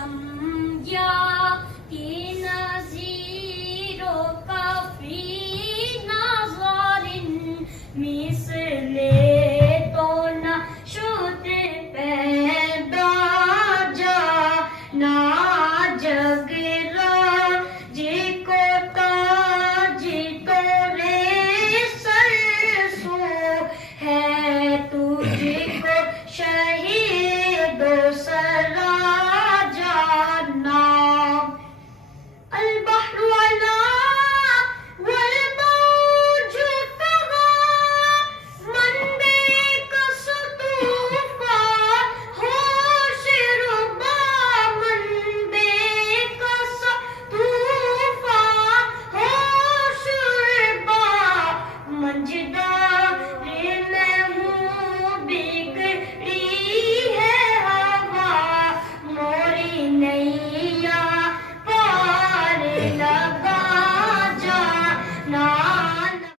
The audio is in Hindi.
गम या कि नज़ीरो कफ़ी नाज़रिन मिसले तो न शुद पैदा जा ना जग